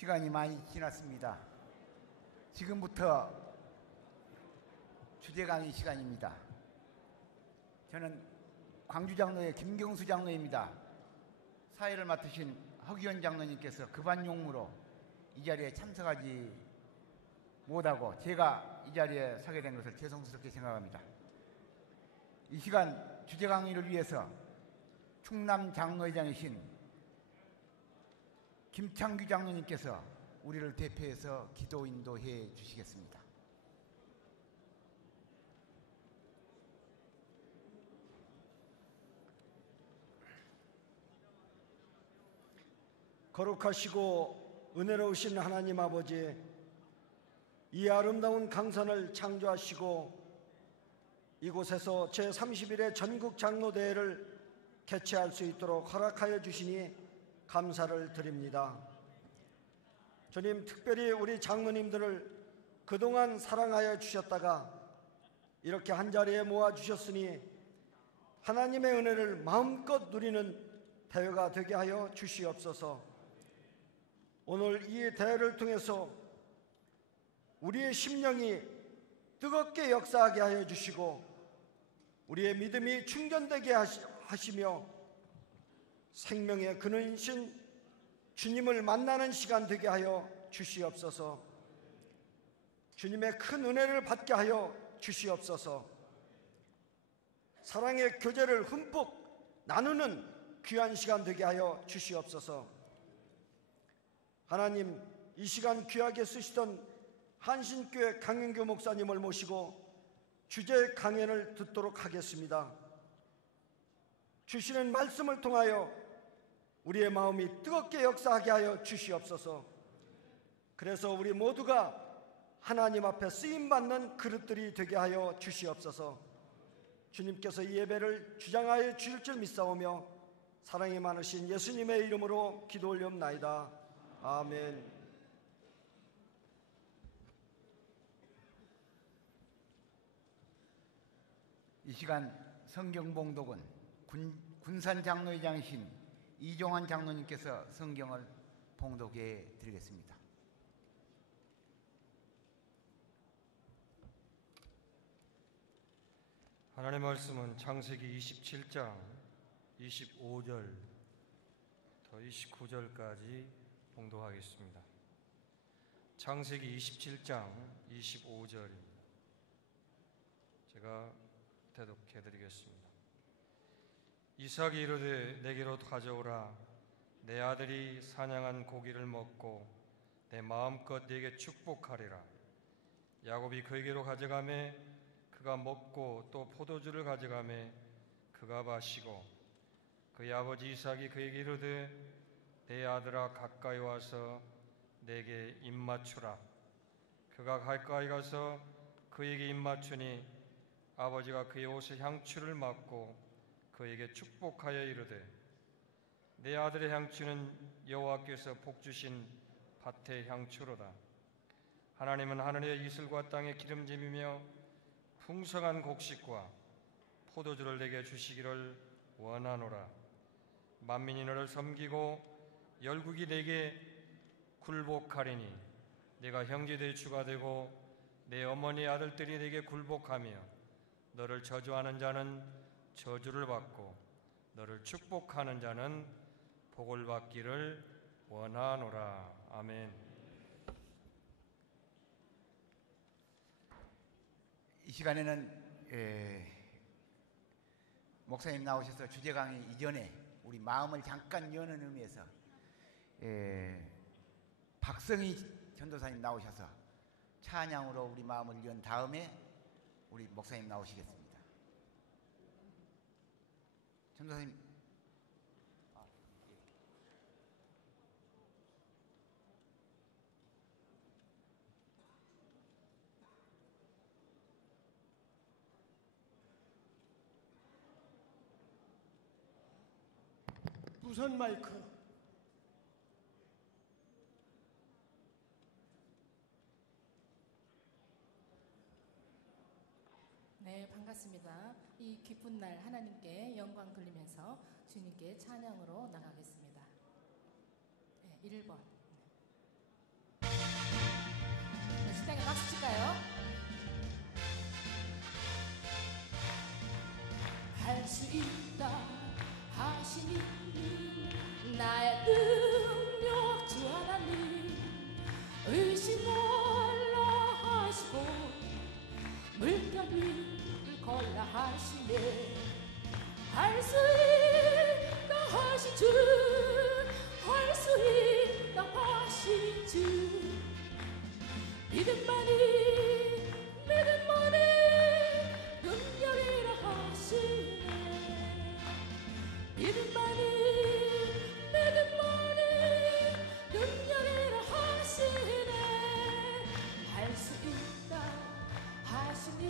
시간이 많이 지났습니다. 지금부터 주제 강의 시간입니다. 저는 광주장로의 김경수 장로입니다. 사회를 맡으신 허기원 장로님께서 급한 용무로 이 자리에 참석하지 못하고 제가 이 자리에 서게 된 것을 죄송스럽게 생각합니다. 이 시간 주제 강의를 위해서 충남 장로회장이신 김창규 장로님께서 우리를 대표해서 기도 인도해 주시겠습니다. 거룩하시고 은혜로우신 하나님 아버지, 이 아름다운 강산을 창조하시고 이곳에서 제31회 전국 장로대회를 개최할 수 있도록 허락하여 주시니 감사를 드립니다. 주님, 특별히 우리 장로님들을 그동안 사랑하여 주셨다가 이렇게 한자리에 모아주셨으니 하나님의 은혜를 마음껏 누리는 대회가 되게 하여 주시옵소서. 오늘 이 대회를 통해서 우리의 심령이 뜨겁게 역사하게 하여 주시고 우리의 믿음이 충전되게 하시며 생명의 근원이신 주님을 만나는 시간 되게 하여 주시옵소서. 주님의 큰 은혜를 받게 하여 주시옵소서. 사랑의 교제를 흠뻑 나누는 귀한 시간 되게 하여 주시옵소서. 하나님, 이 시간 귀하게 쓰시던 한신교회 강윤교 목사님을 모시고 주제 강연을 듣도록 하겠습니다. 주시는 말씀을 통하여 우리의 마음이 뜨겁게 역사하게 하여 주시옵소서. 그래서 우리 모두가 하나님 앞에 쓰임받는 그릇들이 되게 하여 주시옵소서. 주님께서 이 예배를 주장하여 주실 줄 믿사오며 사랑이 많으신 예수님의 이름으로 기도 올리옵나이다. 아멘. 이 시간 성경 봉독은 군산 장로회장이신 이종환 장로님께서 성경을 봉독해 드리겠습니다. 하나님의 말씀은 창세기 27장 25절 더 29절까지 봉독하겠습니다. 창세기 27장 25절입니다. 제가 대독해 드리겠습니다. 이삭이 이르되 내게로 가져오라. 내 아들이 사냥한 고기를 먹고 내 마음껏 네게 축복하리라. 야곱이 그에게로 가져가매 그가 먹고 또 포도주를 가져가매 그가 마시고 그의 아버지 이삭이 그에게 이르되 내 아들아 가까이 와서 내게 입맞추라. 그가 가까이 가서 그에게 입맞추니 아버지가 그의 옷에 향추를 맡고 그에게 축복하여 이르되 내 아들의 향추는 여호와께서 복주신 밭의 향추로다. 하나님은 하늘의 이슬과 땅의 기름짐이며 풍성한 곡식과 포도주를 내게 주시기를 원하노라. 만민이 너를 섬기고 열국이 내게 굴복하리니 내가 형제들의 주가 되고 내 어머니의 아들들이 내게 굴복하며 너를 저주하는 자는 저주를 받고 너를 축복하는 자는 복을 받기를 원하노라. 아멘. 이 시간에는 목사님 나오셔서 주제 강의 이전에 우리 마음을 잠깐 여는 의미에서 박성희 전도사님 나오셔서 찬양으로 우리 마음을 연 다음에 우리 목사님 나오시겠습니다. 전도사님. 무선 마이크. 네, 반갑습니다. 이 기쁜 날 하나님께 영광 돌리면서 주님께 찬양으로 나가겠습니다. 네, 1번. 수 있다 하시니 나의 능력 주 하나님 의심 몰라 하시고 물결 위를 걸라 하시네 할 수 있다 하신 주 할 수 있다 하신 주 믿음만이 능력이라 하시네 믿음만이 능력이라 하시네 할 수 있다 하시니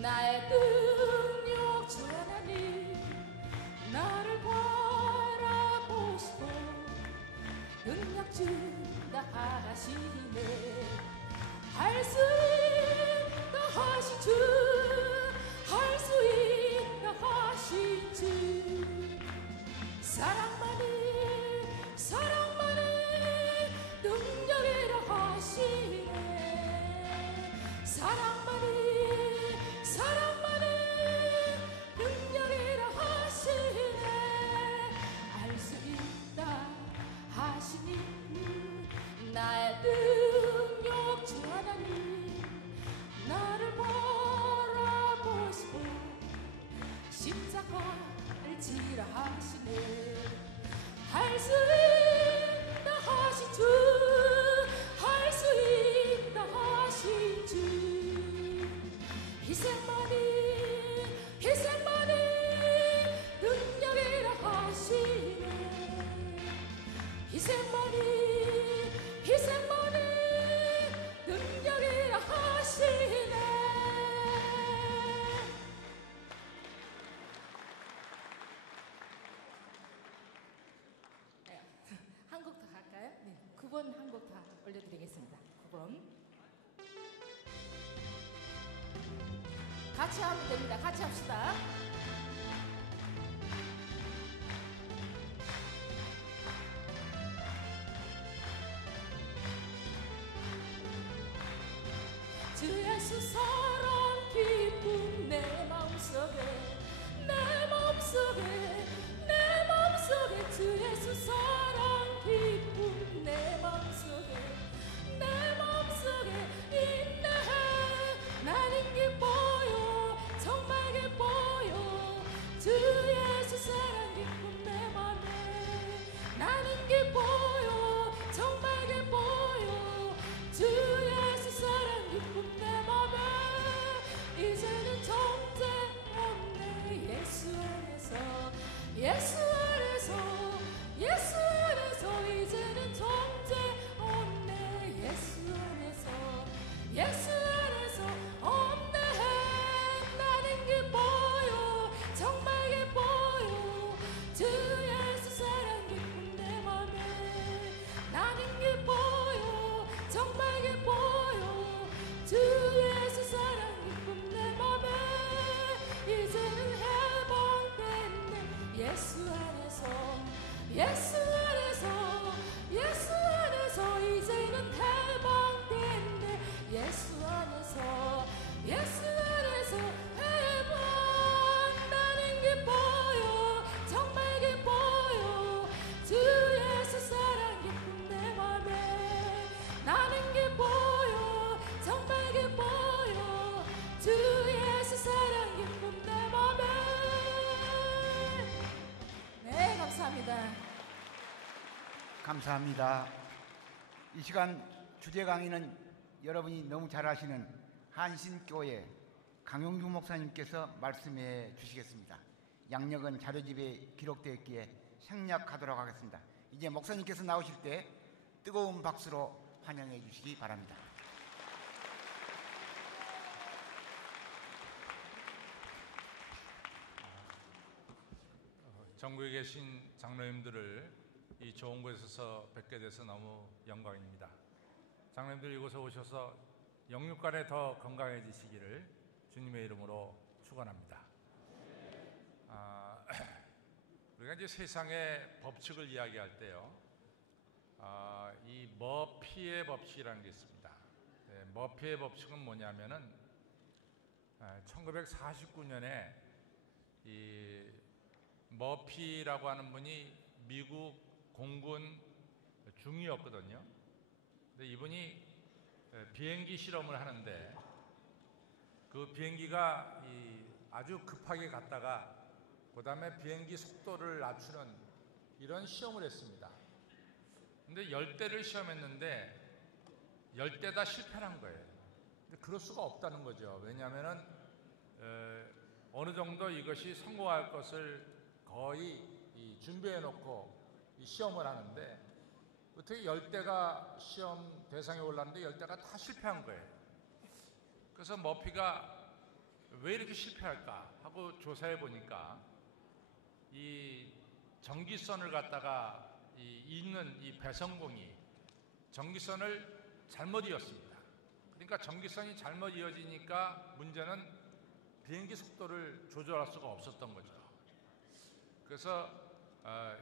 나의 능력 주 하나님 나를 바라보시고 능력 준다 하시네 할 수 있다 하신 주 할 수 있다 하신 주 사랑만이 능력이라 하시네 사랑만이 능력이라 하시네 알 수 있다 하시니 나의 능력 주 하나님 나를 바라보시고 십자가를 지라 하시네 할 수 있다 하신 주 할 수 있다 하신 주 희생만이 능력이라 하시네 희생만이 능력이라 하시네 한 곡 더 할까요? 네, 9번 한 곡 더 올려드리겠습니다. 9번 같이 하면 됩니다. 같이 합시다. 주 예수 사랑 기쁨 내 마음속에 주 예수 사랑 기쁨 내 마음속에 있네 나는 기뻐요 정말 기뻐요 주 예수 사랑 기쁨 내 맘에 나는 기뻐요 정말 기뻐요 주 예수 사랑 기쁨 내 맘에 이제는 정죄 없네 예수 안에서 이제는 정죄 없네 예수 안에서 없네 나는 기뻐요 정말 기뻐요 주 예수 사랑 기쁨 내 맘에 나는 기뻐요 정말 기뻐요 주 예수 사랑 기쁨 내 맘에 이제는 해방됐네 예수 안에서 이제는 해방됐네 예수 안에서 해방 나는 기뻐요 정말 기뻐요 주 예수 사랑 기쁨 내 맘에 나는 기뻐요 정말 기뻐요 주 예수 사랑 기쁨 내 맘에 네 감사합니다. 감사합니다. 이 시간 주제 강의는 여러분이 너무 잘 아시는 한신교회 강용주 목사님께서 말씀해 주시겠습니다. 양력은 자료집에 기록되어 있기에 생략하도록 하겠습니다. 이제 목사님께서 나오실 때 뜨거운 박수로 환영해 주시기 바랍니다. 전국에 계신 장로님들을 이 좋은 곳에서 뵙게 돼서 너무 영광입니다. 장로님들 이곳에 오셔서 영육간에 더 건강해지시기를 주님의 이름으로 축원합니다. 우리가 이제 세상의 법칙을 이야기할 때요, 이 머피의 법칙이라는 게 있습니다. 머피의 법칙은 뭐냐면은 1949년에 이 머피라고 하는 분이 미국 공군 중위였거든요. 근데 이분이 비행기 실험을 하는데 그 비행기가 아주 급하게 갔다가 그 다음에 비행기 속도를 낮추는 이런 시험을 했습니다. 근데 10대를 시험했는데 10대 다 실패를 한 거예요. 근데 그럴 수가 없다는 거죠. 왜냐하면은 어느 정도 이것이 성공할 것을 거의 준비해 놓고 이 시험을 하는데 어떻게 10대가 시험 대상에 올랐는데 10대가 다 실패한 거예요. 그래서 머피가 왜 이렇게 실패할까 하고 조사해 보니까 이 전기선을 갖다가 잇는 이 배선공이 전기선을 잘못 이었습니다. 그러니까 전기선이 잘못 이어지니까 문제는 비행기 속도를 조절할 수가 없었던 거죠. 그래서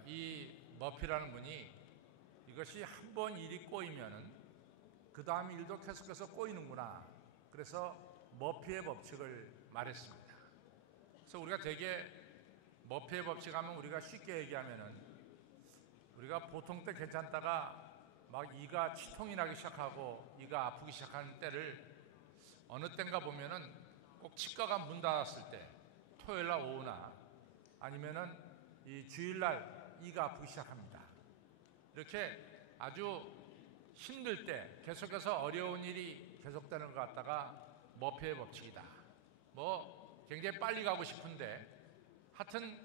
이 머피라는 분이 이것이 한 번 일이 꼬이면은 그 다음 일도 계속해서 꼬이는구나. 그래서 머피의 법칙을 말했습니다. 그래서 우리가 되게 머피의 법칙 하면 우리가 쉽게 얘기하면은 우리가 보통 때 괜찮다가 막 이가 치통이 나기 시작하고 이가 아프기 시작하는 때를 어느 때인가 보면은 꼭 치과가 문 닫았을 때 토요일날 오후나 아니면은 이 주일날 이가 아프기 시작합니다. 이렇게 아주 힘들 때 계속해서 어려운 일이 계속되는 것 같다가 머피의 법칙이다. 뭐 굉장히 빨리 가고 싶은데 하여튼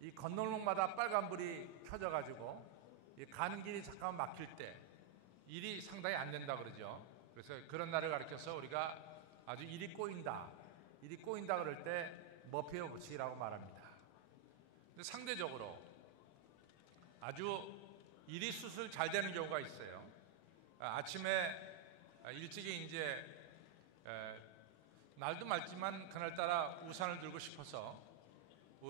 이 건널목마다 빨간불이 켜져가지고 이 가는 길이 잠깐 막힐 때 일이 상당히 안 된다 그러죠. 그래서 그런 날을 가리켜서 우리가 아주 일이 꼬인다 그럴 때 머피의 법칙이라고 말합니다. 근데 상대적으로 아주 일이 수술 잘 되는 경우가 있어요. 아침에 일찍이 이제 날도 맑지만 그날따라 우산을 들고 싶어서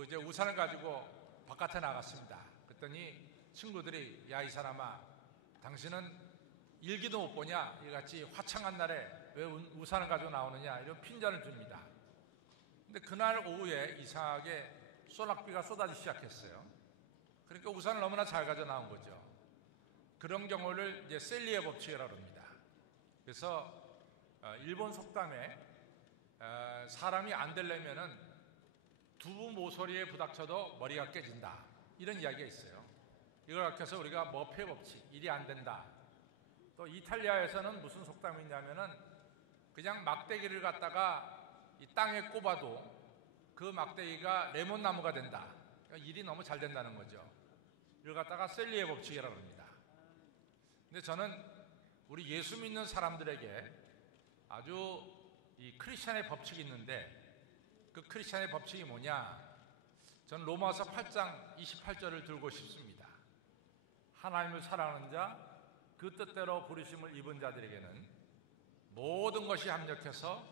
이제 우산을 가지고 바깥에 나갔습니다. 그랬더니 친구들이 야 이 사람아 당신은 일기도 못 보냐 이같이 화창한 날에 왜 우산을 가지고 나오느냐 이런 핀잔을 줍니다. 근데 그날 오후에 이상하게 소낙비가 쏟아지기 시작했어요. 그러니까 우산을 너무나 잘 가져 나온 거죠. 그런 경우를 이제 셀리의 법칙이라고 합니다. 그래서 일본 속담에 사람이 안 되려면은 두부 모서리에 부닥쳐도 머리가 깨진다 이런 이야기가 있어요. 이걸 갖춰서 우리가 머피의 법칙, 일이 안 된다. 또 이탈리아에서는 무슨 속담이 있냐면은 그냥 막대기를 갖다가 이 땅에 꼽아도 그 막대기가 레몬나무가 된다. 그러니까 일이 너무 잘 된다는 거죠. 이걸 갖다가 셀리의 법칙이라고 합니다. 근데 저는 우리 예수 믿는 사람들에게 아주 이 크리스찬의 법칙이 있는데 그 크리스찬의 법칙이 뭐냐? 저는 로마서 8장 28절을 들고 싶습니다. 하나님을 사랑하는 자, 그 뜻대로 부르심을 입은 자들에게는 모든 것이 합력해서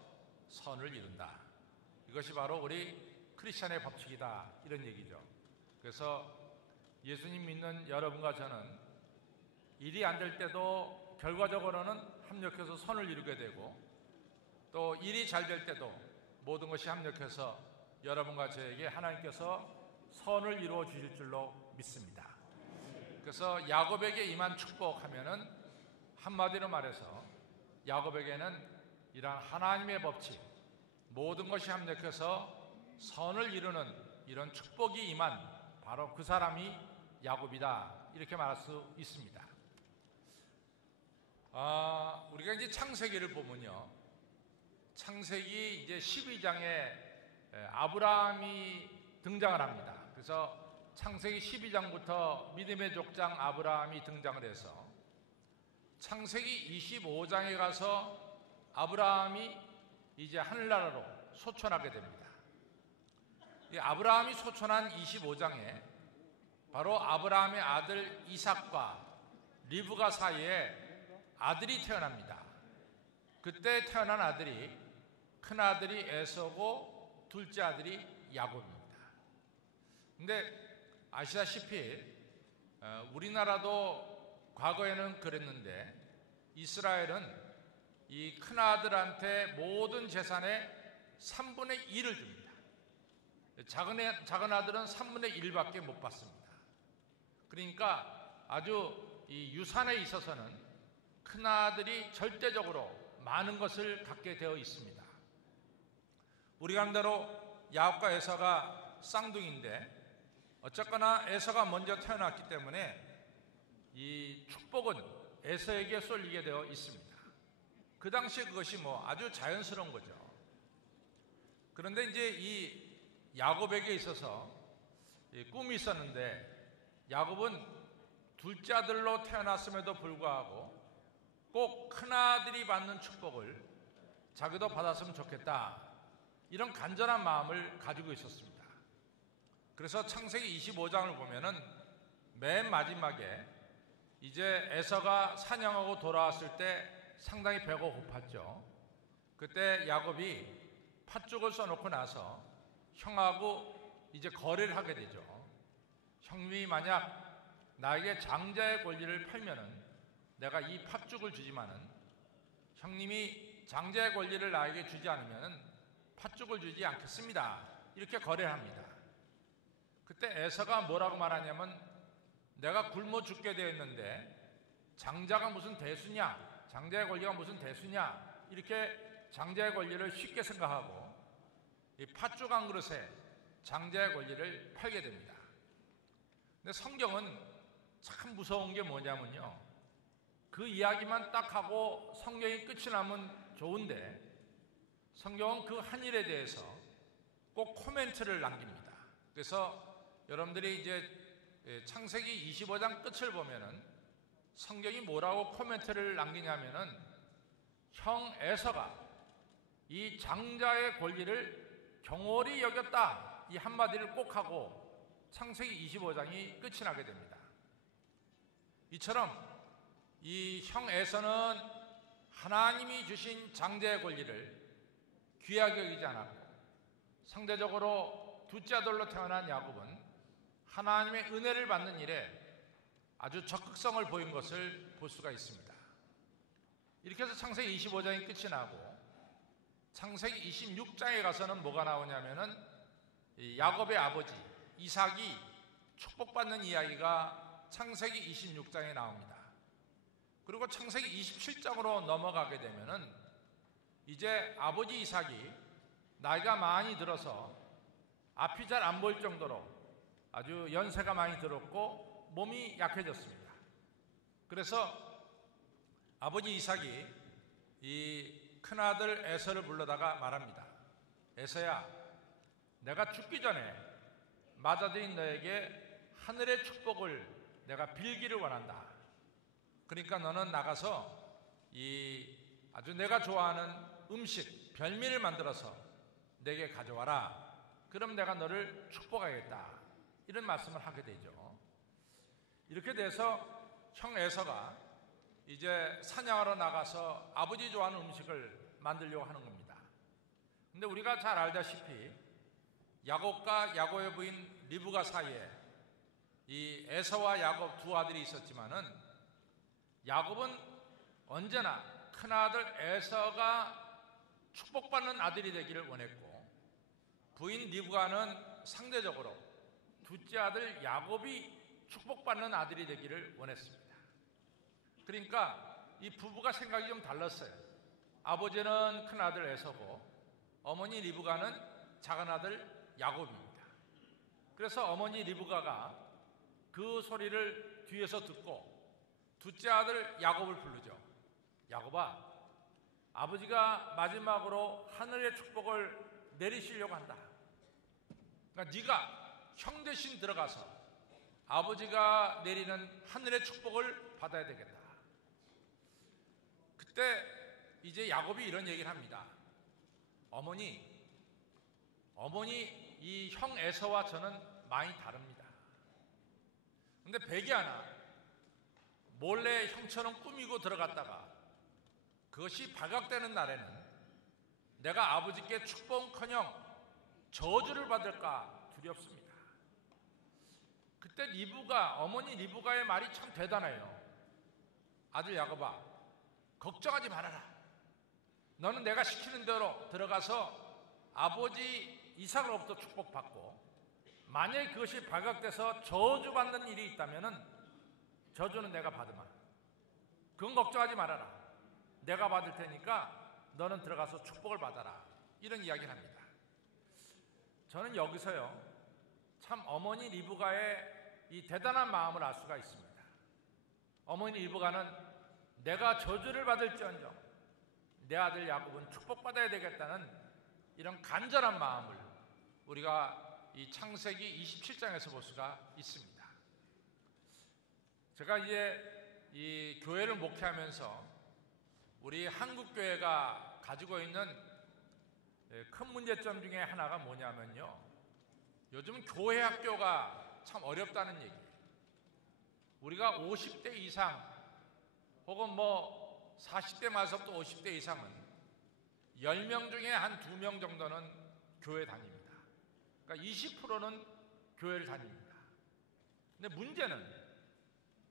선을 이룬다. 이것이 바로 우리 크리스찬의 법칙이다. 이런 얘기죠. 그래서 예수님 믿는 여러분과 저는 일이 안 될 때도 결과적으로는 합력해서 선을 이루게 되고 또 일이 잘 될 때도 모든 것이 합력해서 여러분과 저에게 하나님께서 선을 이루어 주실 줄로 믿습니다. 그래서 야곱에게 임한 축복하면은 한마디로 말해서 야곱에게는 이러한 하나님의 법칙 모든 것이 합력해서 선을 이루는 이런 축복이 임한 바로 그 사람이 야곱이다 이렇게 말할 수 있습니다. 우리가 이제 창세기를 보면요, 창세기 이제 12장에 아브라함이 등장을 합니다. 그래서 창세기 12장부터 믿음의 족장 아브라함이 등장을 해서 창세기 25장에 가서 아브라함이 이제 하늘나라로 소천하게 됩니다. 이 아브라함이 소천한 25장에 바로 아브라함의 아들 이삭과 리브가 사이에 아들이 태어납니다. 그때 태어난 아들이 큰 아들이 에서고 둘째 아들이 야곱입니다. 근데 아시다시피 우리나라도 과거에는 그랬는데 이스라엘은 이 큰아들한테 모든 재산의 3분의 1을 줍니다. 작은 아들은 3분의 1밖에 못 받습니다. 그러니까 아주 이 유산에 있어서는 큰 아들이 절대적으로 많은 것을 갖게 되어 있습니다. 우리 감대로 야곱과 에서가 쌍둥이인데 어쨌거나 에서가 먼저 태어났기 때문에 이 축복은 에서에게 쏠리게 되어 있습니다. 그 당시에 그것이 아주 자연스러운 거죠. 그런데 이제 이 야곱에게 있어서 꿈이 있었는데 야곱은 둘째 아들로 태어났음에도 불구하고 꼭 큰아들이 받는 축복을 자기도 받았으면 좋겠다, 이런 간절한 마음을 가지고 있었습니다. 그래서 창세기 25장을 보면은 맨 마지막에 이제 에서가 사냥하고 돌아왔을 때 상당히 배가 고팠죠. 그때 야곱이 팥죽을 써놓고 나서 형하고 이제 거래를 하게 되죠. 형님이 만약 나에게 장자의 권리를 팔면은 내가 이 팥죽을 주지만은 형님이 장자의 권리를 나에게 주지 않으면은 팥죽을 주지 않겠습니다, 이렇게 거래를 합니다. 그때 에서가 뭐라고 말하냐면 내가 굶어 죽게 되어 있는데 장자가 무슨 대수냐, 장자의 권리가 무슨 대수냐, 이렇게 장자의 권리를 쉽게 생각하고 이 팥죽 한 그릇에 장자의 권리를 팔게 됩니다. 근데 성경은 참 무서운 게 뭐냐면요, 그 이야기만 딱 하고 성경이 끝이 나면 좋은데 성경은 그 한 일에 대해서 꼭 코멘트를 남깁니다. 그래서 여러분들이 이제 창세기 25장 끝을 보면은 성경이 뭐라고 코멘트를 남기냐면은 형 에서가 이 장자의 권리를 경홀히 여겼다, 이 한마디를 꼭 하고 창세기 25장이 끝이 나게 됩니다. 이처럼 이 형 에서는 하나님이 주신 장자의 권리를 귀하게 여기지 않았고 상대적으로 둘째 아들로 태어난 야곱은 하나님의 은혜를 받는 일에 아주 적극성을 보인 것을 볼 수가 있습니다. 이렇게 해서 창세기 25장이 끝이 나고 창세기 26장에 가서는 뭐가 나오냐면은 이 야곱의 아버지 이삭이 축복받는 이야기가 창세기 26장에 나옵니다. 그리고 창세기 27장으로 넘어가게 되면은 이제 아버지 이삭이 나이가 많이 들어서 앞이 잘 안 보일 정도로 아주 연세가 많이 들었고 몸이 약해졌습니다. 그래서 아버지 이삭이 이 큰아들 에서를 불러다가 말합니다. 에서야, 내가 죽기 전에 맏아들인 너에게 하늘의 축복을 내가 빌기를 원한다. 그러니까 너는 나가서 이 아주 내가 좋아하는 음식, 별미를 만들어서 내게 가져와라. 그럼 내가 너를 축복하겠다, 이런 말씀을 하게 되죠. 이렇게 돼서 형 에서가 이제 사냥하러 나가서 아버지 좋아하는 음식을 만들려고 하는 겁니다. 근데 우리가 잘 알다시피 야곱과 야곱의 부인 리브가 사이에 이 에서와 야곱 두 아들이 있었지만은 야곱은 언제나 큰아들 에서가 축복받는 아들이 되기를 원했고 부인 리브가는 상대적으로 둘째 아들 야곱이 축복받는 아들이 되기를 원했습니다. 그러니까 이 부부가 생각이 좀 달랐어요. 아버지는 큰아들 에서고 어머니 리브가는 작은아들 야곱입니다. 그래서 어머니 리브가가 그 소리를 뒤에서 듣고 둘째 아들 야곱을 부르죠. 야곱아, 아버지가 마지막으로 하늘의 축복을 내리시려고 한다. 그러니까 네가 형 대신 들어가서 아버지가 내리는 하늘의 축복을 받아야 되겠다. 그때 이제 야곱이 이런 얘기를 합니다. 어머니 이 형 에서와 저는 많이 다릅니다. 근데 백이 하나 몰래 형처럼 꾸미고 들어갔다가 그것이 발각되는 날에는 내가 아버지께 축복은커녕 저주를 받을까 두렵습니다. 그때 어머니 리브가의 말이 참 대단해요. 아들 야곱아, 걱정하지 말아라. 너는 내가 시키는 대로 들어가서 아버지 이삭으로부터 축복받고 만약에 그것이 발각돼서 저주받는 일이 있다면은 저주는 내가 받으마. 그건 걱정하지 말아라. 내가 받을 테니까 너는 들어가서 축복을 받아라. 이런 이야기를 합니다. 저는 여기서요, 참 어머니 리브가의 이 대단한 마음을 알 수가 있습니다. 어머니 리브가는 내가 저주를 받을지언정 내 아들 야곱은 축복받아야 되겠다는 이런 간절한 마음을 우리가 이 창세기 27장에서 볼 수가 있습니다. 제가 이제 이 교회를 목회하면서 우리 한국교회가 가지고 있는 큰 문제점 중에 하나가 뭐냐면요, 요즘 교회 학교가 참 어렵다는 얘기예요. 우리가 50대 이상 혹은 뭐 40대 말서부터 50대 이상은 10명 중에 한 2명 정도는 교회 다닙니다. 그러니까 20%는 교회를 다닙니다. 근데 문제는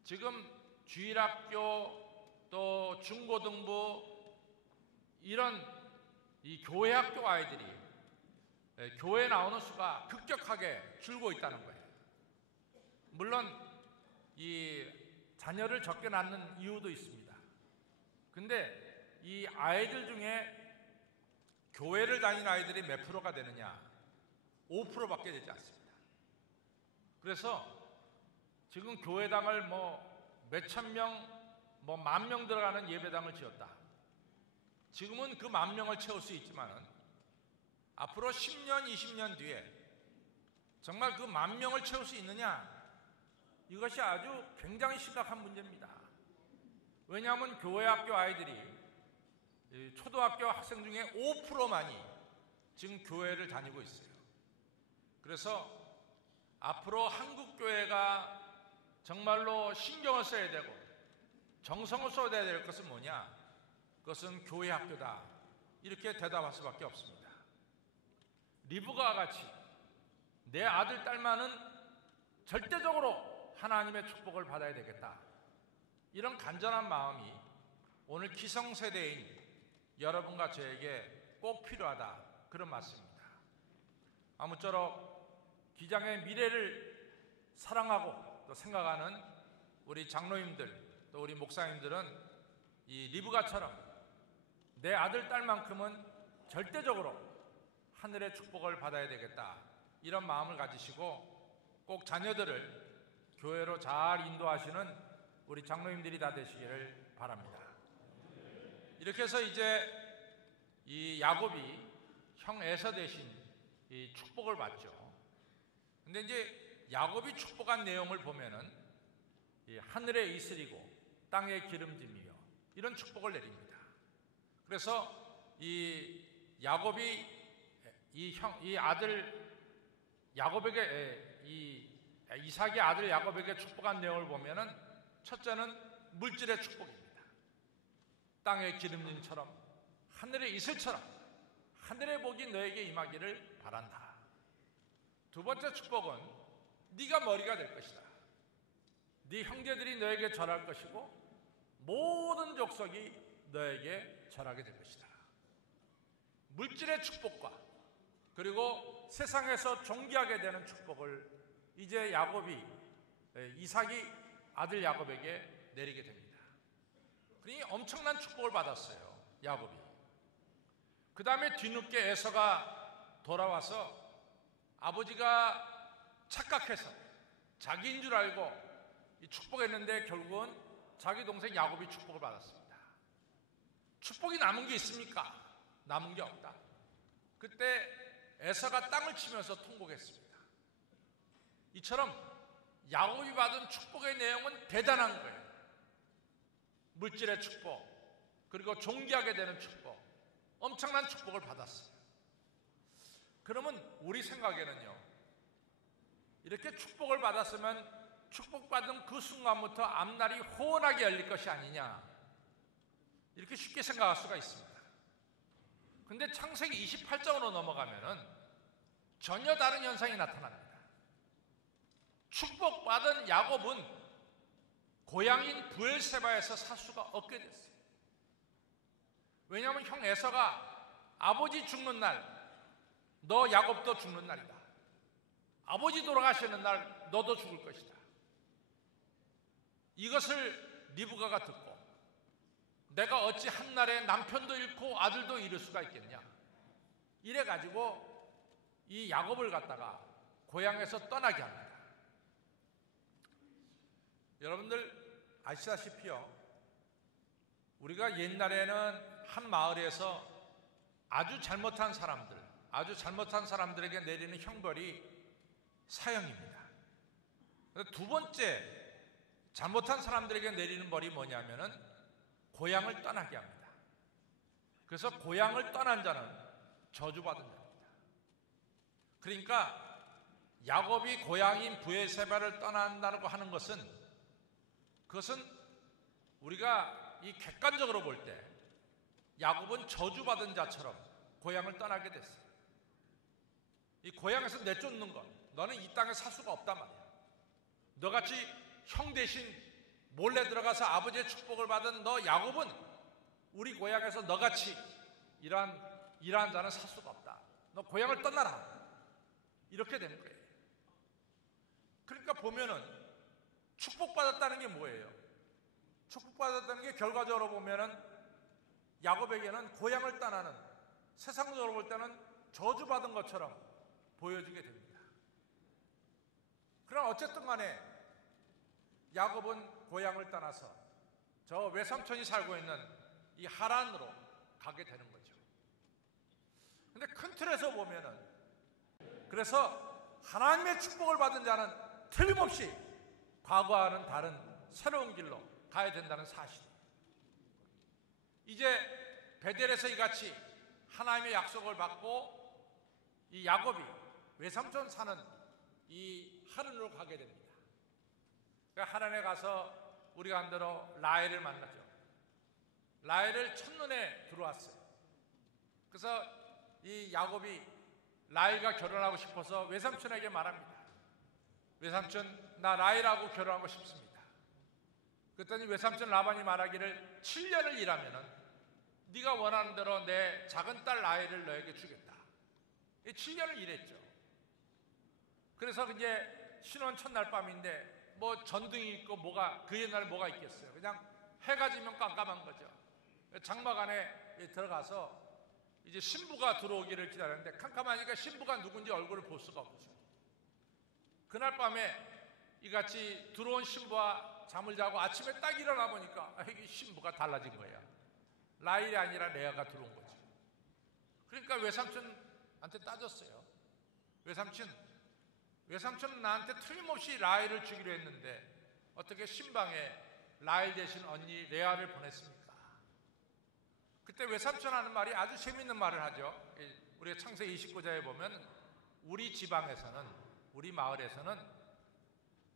지금 주일학교 또 중고등부 이런 이 교회 학교 아이들이 교회에 나오는 수가 급격하게 줄고 있다는 거예요. 물론 이 자녀를 적게 낳는 이유도 있습니다. 근데 이 아이들 중에 교회를 다니는 아이들이 몇 프로가 되느냐? 5%밖에 되지 않습니다. 그래서 지금 교회당을 뭐 몇천 명, 뭐 10,000명 들어가는 예배당을 지었다. 지금은 그 10,000명을 채울 수 있지만은 앞으로 10년, 20년 뒤에 정말 그 10,000명을 채울 수 있느냐? 이것이 아주 굉장히 심각한 문제입니다. 왜냐하면 교회 학교 아이들이 초등학교 학생 중에 5%만이 지금 교회를 다니고 있어요. 그래서 앞으로 한국교회가 정말로 신경을 써야 되고 정성을 쏟아야 될 것은 뭐냐? 그것은 교회 학교다. 이렇게 대답할 수밖에 없습니다. 리브가와 같이 내 아들, 딸만은 절대적으로 하나님의 축복을 받아야 되겠다. 이런 간절한 마음이 오늘 기성세대인 여러분과 저에게 꼭 필요하다. 그런 말씀입니다. 아무쪼록 기장의 미래를 사랑하고 또 생각하는 우리 장로님들 또 우리 목사님들은 이 리브가처럼 내 아들, 딸만큼은 절대적으로 하늘의 축복을 받아야 되겠다. 이런 마음을 가지시고 꼭 자녀들을 교회로 잘 인도하시는 우리 장로님들이 다 되시기를 바랍니다. 이렇게 해서 이제 이 야곱이 형 에서 대신 이 축복을 받죠. 근데 이제 야곱이 축복한 내용을 보면은 이 하늘에 이슬이고 땅에 기름짐이요 이런 축복을 내립니다. 그래서 이 야곱이 이 아들 야곱에게 이삭의 아들 야곱에게 축복한 내용을 보면은 첫째는 물질의 축복입니다. 땅의 기름짐처럼 하늘의 이슬처럼 하늘의 복이 너에게 임하기를 바란다. 두 번째 축복은 네가 머리가 될 것이다. 네 형제들이 너에게 절할 것이고 모든 족속이 너에게 절하게 될 것이다. 물질의 축복과 그리고 세상에서 존귀하게 되는 축복을 이제 야곱이 이삭이 아들 야곱에게 내리게 됩니다. 그러니 엄청난 축복을 받았어요. 야곱이. 그 다음에 뒤늦게 에서가 돌아와서 아버지가 착각해서 자기인 줄 알고 축복했는데 결국은 자기 동생 야곱이 축복을 받았습니다. 축복이 남은 게 있습니까? 남은 게 없다. 그때 에서가 땅을 치면서 통곡했습니다. 이처럼 야곱이 받은 축복의 내용은 대단한 거예요. 물질의 축복, 그리고 존귀하게 되는 축복, 엄청난 축복을 받았어요. 그러면 우리 생각에는요, 이렇게 축복을 받았으면 축복받은 그 순간부터 앞날이 호원하게 열릴 것이 아니냐, 이렇게 쉽게 생각할 수가 있습니다. 근데 창세기 28장으로 넘어가면은 전혀 다른 현상이 나타납니다. 축복받은 야곱은 고향인 부엘세바에서 살 수가 없게 됐어요. 왜냐하면 형 에서가 아버지 죽는 날, 너 야곱도 죽는 날이다. 아버지 돌아가시는 날 너도 죽을 것이다. 이것을 리브가가 듣고 내가 어찌 한날에 남편도 잃고 아들도 잃을 수가 있겠냐, 이래가지고 이 야곱을 갖다가 고향에서 떠나게 합니다. 여러분들 아시다시피요, 우리가 옛날에는 한 마을에서 아주 잘못한 사람들에게 내리는 형벌이 사형입니다. 두 번째 잘못한 사람들에게 내리는 벌이 뭐냐면은 고향을 떠나게 합니다. 그래서 고향을 떠난 자는 저주받은 자입니다. 그러니까 야곱이 고향인 브에세바를 떠난다고 하는 것은, 그것은 우리가 이 객관적으로 볼 때 야곱은 저주받은 자처럼 고향을 떠나게 됐어요. 이 고향에서 내쫓는 것, 너는 이 땅에 살 수가 없단 말이야. 너같이 형 대신 몰래 들어가서 아버지의 축복을 받은 너 야곱은 우리 고향에서 너같이 이러한 자는 살 수가 없다. 너 고향을 떠나라. 이렇게 된 거예요. 그러니까 보면은 축복받았다는 게 뭐예요? 축복받았다는 게 결과적으로 보면은 야곱에게는 고향을 떠나는, 세상적으로 볼 때는 저주받은 것처럼 보여지게 됩니다. 그러나 어쨌든 간에 야곱은 고향을 떠나서 저 외삼촌이 살고 있는 이 하란으로 가게 되는 거죠. 근데 큰 틀에서 보면은, 그래서 하나님의 축복을 받은 자는 틀림없이 과거와는 다른 새로운 길로 가야 된다는 사실이에요. 이제 베델에서 이같이 하나님의 약속을 받고 이 야곱이 외삼촌 사는 이 하란으로 가게 됩니다. 그러니까 하란에 가서 우리가 한 대로 라헬을 만나죠. 라헬을 첫눈에 들어왔어요. 그래서 이 야곱이 라헬과 결혼하고 싶어서 외삼촌에게 말합니다. 외삼촌, 나 라헬하고 결혼하고 싶습니다. 그랬더니 외삼촌 라반이 말하기를 7년을 일하면은 네가 원하는 대로 내 작은 딸 라헬을 너에게 주겠다. 7년을 일했죠. 그래서 이제 신혼 첫날 밤인데 뭐 전등이 있고 뭐가, 그 옛날에 뭐가 있겠어요. 그냥 해가 지면 깜깜한 거죠. 장막 안에 들어가서 이제 신부가 들어오기를 기다렸는데 캄캄하니까 신부가 누군지 얼굴을 볼 수가 없죠. 그날 밤에 이같이 들어온 신부와 잠을 자고 아침에 딱 일어나 보니까 이게 신부가 달라진 거야. 라헬이 아니라 레아가 들어온 거죠. 그러니까 외삼촌한테 따졌어요. 외삼촌은 나한테 틀림없이 라헬을 주기로 했는데 어떻게 신방에 라헬 대신 언니 레아를 보냈습니까? 그때 외삼촌 하는 말이 아주 재밌는 말을 하죠. 우리가 창세기 29장에 보면 우리 지방에서는, 우리 마을에서는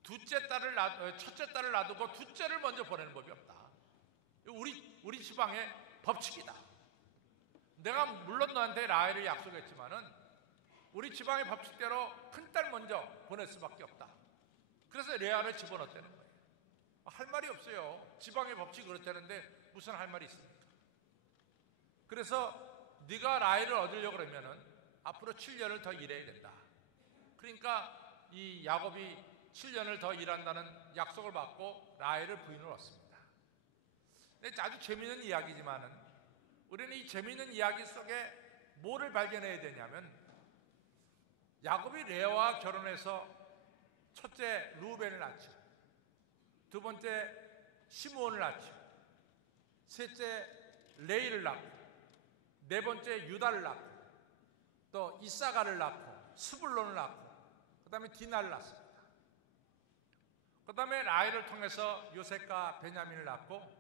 첫째 딸을 놔두고 둘째를 먼저 보내는 법이 없다. 우리 지방의 법칙이다. 내가 물론 너한테 라헬을 약속했지만은 우리 지방의 법칙대로 큰딸 먼저 보낼 수밖에 없다. 그래서 레아를 집어넣었다는 거예요. 할 말이 없어요. 지방의 법칙이 그렇다는데 무슨 할 말이 있습니까? 그래서 네가 라헬을 얻으려고 그러면은 앞으로 7년을 더 일해야 된다. 그러니까 이 야곱이 7년을 더 일한다는 약속을 받고 라헬을 부인으로 얻습니다. 아주 재미있는 이야기지만은 우리는 이 재미있는 이야기 속에 뭐를 발견해야 되냐면, 야곱이 레아와 결혼해서 첫째 루벤을 낳죠. 두 번째 시므온을 낳죠. 셋째 레이를 낳고, 네 번째 유다를 낳고, 또 이사가를 낳고, 스불론을 낳고, 그 다음에 디나를 낳습니다. 그 다음에 라헬을 통해서 요셉과 베냐민을 낳고,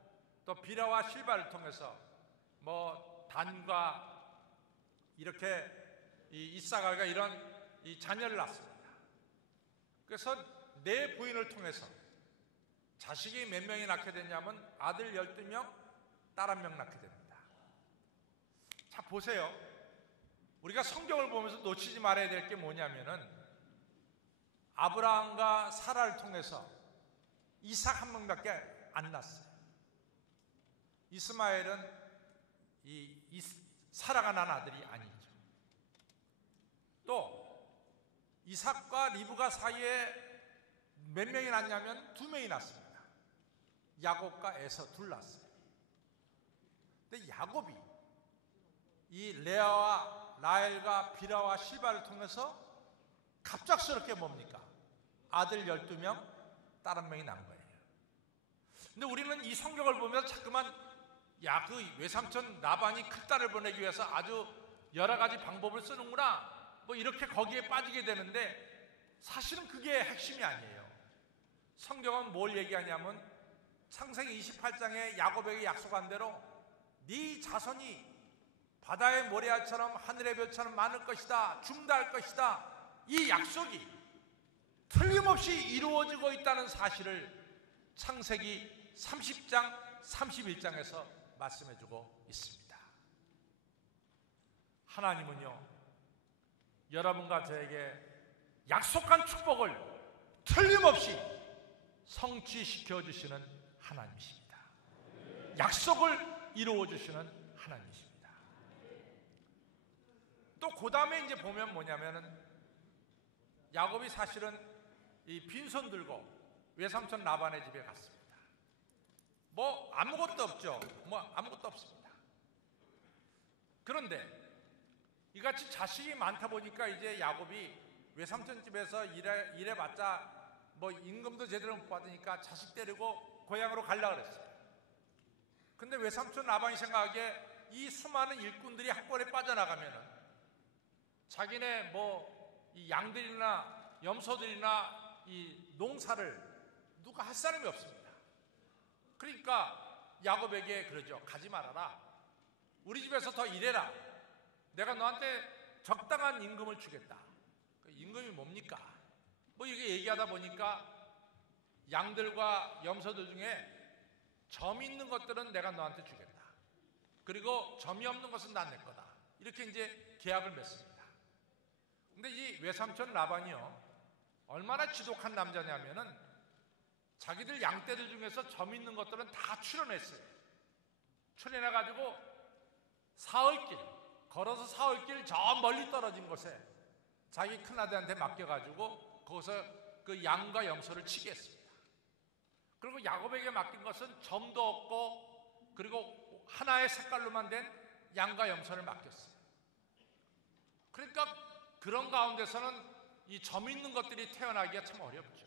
또 비라와 실바를 통해서 뭐 단과 이렇게 이 이사가가 이런 이 자녀를 낳습니다. 그래서 네 부인을 통해서 자식이 몇 명이 낳게 되냐면 아들 12명, 딸 1명 낳게 됩니다. 자, 보세요. 우리가 성경을 보면서 놓치지 말아야 될 게 뭐냐면은 아브라함과 사라를 통해서 이삭 1명밖에 안 낳았어요. 이스마엘은 사라가 난 아들이 아니죠. 또 이삭과 리브가 사이에 몇 명이 났냐면 2명이 났습니다. 야곱과 에서 둘 났어요. 근데 야곱이 이 레아와 라헬과 비라와 실바를 통해서 갑작스럽게 뭡니까? 아들 12명, 딸 1명이 난 거예요. 근데 우리는 이 성경을 보면 자꾸만 그 외삼촌 라반이 큰딸을 보내기 위해서 아주 여러 가지 방법을 쓰는구나, 뭐 이렇게 거기에 빠지게 되는데 사실은 그게 핵심이 아니에요. 성경은 뭘 얘기하냐면 창세기 28장에 야곱에게 약속한 대로 네 자손이 바다의 모래알처럼 하늘의 별처럼 많을 것이다, 중다할 것이다, 이 약속이 틀림없이 이루어지고 있다는 사실을 창세기 30장 31장에서 말씀해주고 있습니다. 하나님은요, 여러분과 저에게 약속한 축복을 틀림없이 성취시켜 주시는 하나님이십니다. 약속을 이루어 주시는 하나님이십니다. 또 그 다음에 이제 보면 뭐냐면은 야곱이 사실은 이 빈손 들고 외삼촌 라반의 집에 갔습니다. 뭐 아무것도 없죠. 뭐 아무것도 없습니다. 그런데 이같이 자식이 많다 보니까 이제 야곱이 외삼촌 집에서 일해봤자 뭐 임금도 제대로 못 받으니까 자식 데리고 고향으로 가려고 그랬어요. 근데 외삼촌 라반이 생각하기에 이 수많은 일꾼들이 한꺼번에 빠져나가면은 자기네 뭐 이 양들이나 염소들이나 이 농사를 누가 할 사람이 없습니다. 그러니까 야곱에게 그러죠. 가지 말아라. 우리 집에서 더 일해라. 내가 너한테 적당한 임금을 주겠다. 그 임금이 뭡니까? 뭐 이게 얘기하다 보니까 양들과 염소들 중에 점 있는 것들은 내가 너한테 주겠다. 그리고 점이 없는 것은 난 내 거다. 이렇게 이제 계약을 맺습니다. 근데 이 외삼촌 라반이요, 얼마나 지독한 남자냐면은 자기들 양떼들 중에서 점 있는 것들은 다 출연했어요. 출연해가지고 사흘길, 걸어서 사흘길 저 멀리 떨어진 곳에 자기 큰아들한테 맡겨가지고 거기서 그 양과 염소를 치게 했습니다. 그리고 야곱에게 맡긴 것은 점도 없고 그리고 하나의 색깔로만 된 양과 염소를 맡겼어요. 그러니까 그런 가운데서는 이 점 있는 것들이 태어나기가 참 어렵죠.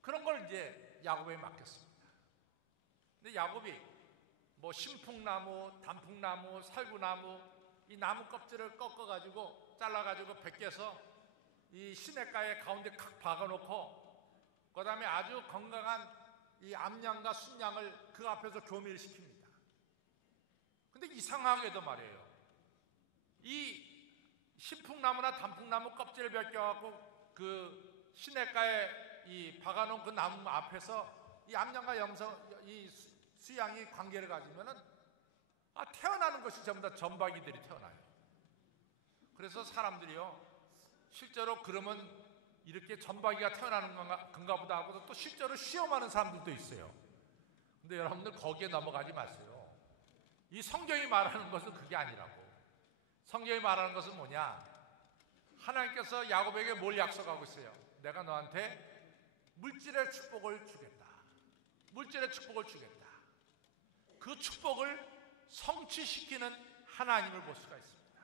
그런 걸 이제 야곱에게 맡겼습니다. 근데 야곱이 뭐 신풍나무, 단풍나무, 살구나무 이 나무 껍질을 꺾어가지고 잘라가지고 벗겨서 이 시냇가에 가운데 칵 박아놓고 그 다음에 아주 건강한 이 암양과 순양을 그 앞에서 교미를 시킵니다. 근데 이상하게도 말이에요, 이 신풍나무나 단풍나무 껍질을 벗겨갖고 그 시냇가에 이 박아놓은 그 나무 앞에서 이 암양과 염소, 이 수양이 관계를 가지면은 태어나는 것이 전부 다 점박이들이 태어나요. 그래서 사람들이요, 실제로 그러면 이렇게 점박이가 태어나는 건가 보다 하고서 또 실제로 시험하는 사람들도 있어요. 근데 여러분들 거기에 넘어가지 마세요. 이 성경이 말하는 것은 그게 아니라고. 성경이 말하는 것은 뭐냐? 하나님께서 야곱에게 뭘 약속하고 있어요? 내가 너한테 물질의 축복을 주겠다. 물질의 축복을 주겠다. 그 축복을 성취시키는 하나님을 볼 수가 있습니다.